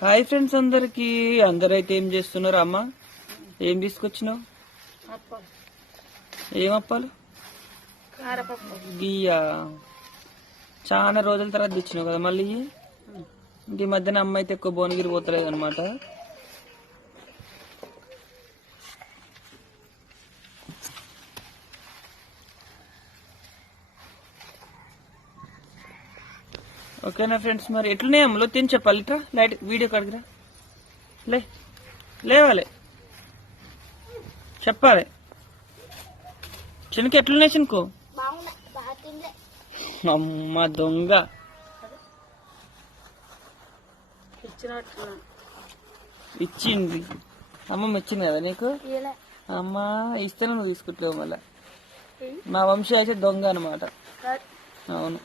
Hi friends అందరైతే ఏం చేస్తున్నారు? అమ్మ ఏం తీసుకొచ్చినావు? ఏం అప్పాలు? గియ్యా చాలా రోజుల తర్వాత తెచ్చినావు కదా మళ్ళీ. ఇంక ఈ మధ్యన అమ్మ అయితే ఎక్కువ భువనగిరి పోతలేదు అనమాట. ఓకేనా ఫ్రెండ్స్, మరి ఎట్లున్నాయి అమ్మలో తిని చెప్పాలి. ఇట్రా లైట్ వీడియో కడిగిరా, లేవాలి చెప్పాలి. చిన్నకి ఎట్లున్నాయి చినుకో? అమ్మ దొంగ ఇచ్చింది, అమ్మమ్మ ఇచ్చింది కదా నీకు. అమ్మ ఇస్తేనే నువ్వు తీసుకుంటలేవు మళ్ళా. మా వంశీ అయితే దొంగ అనమాట. అవును.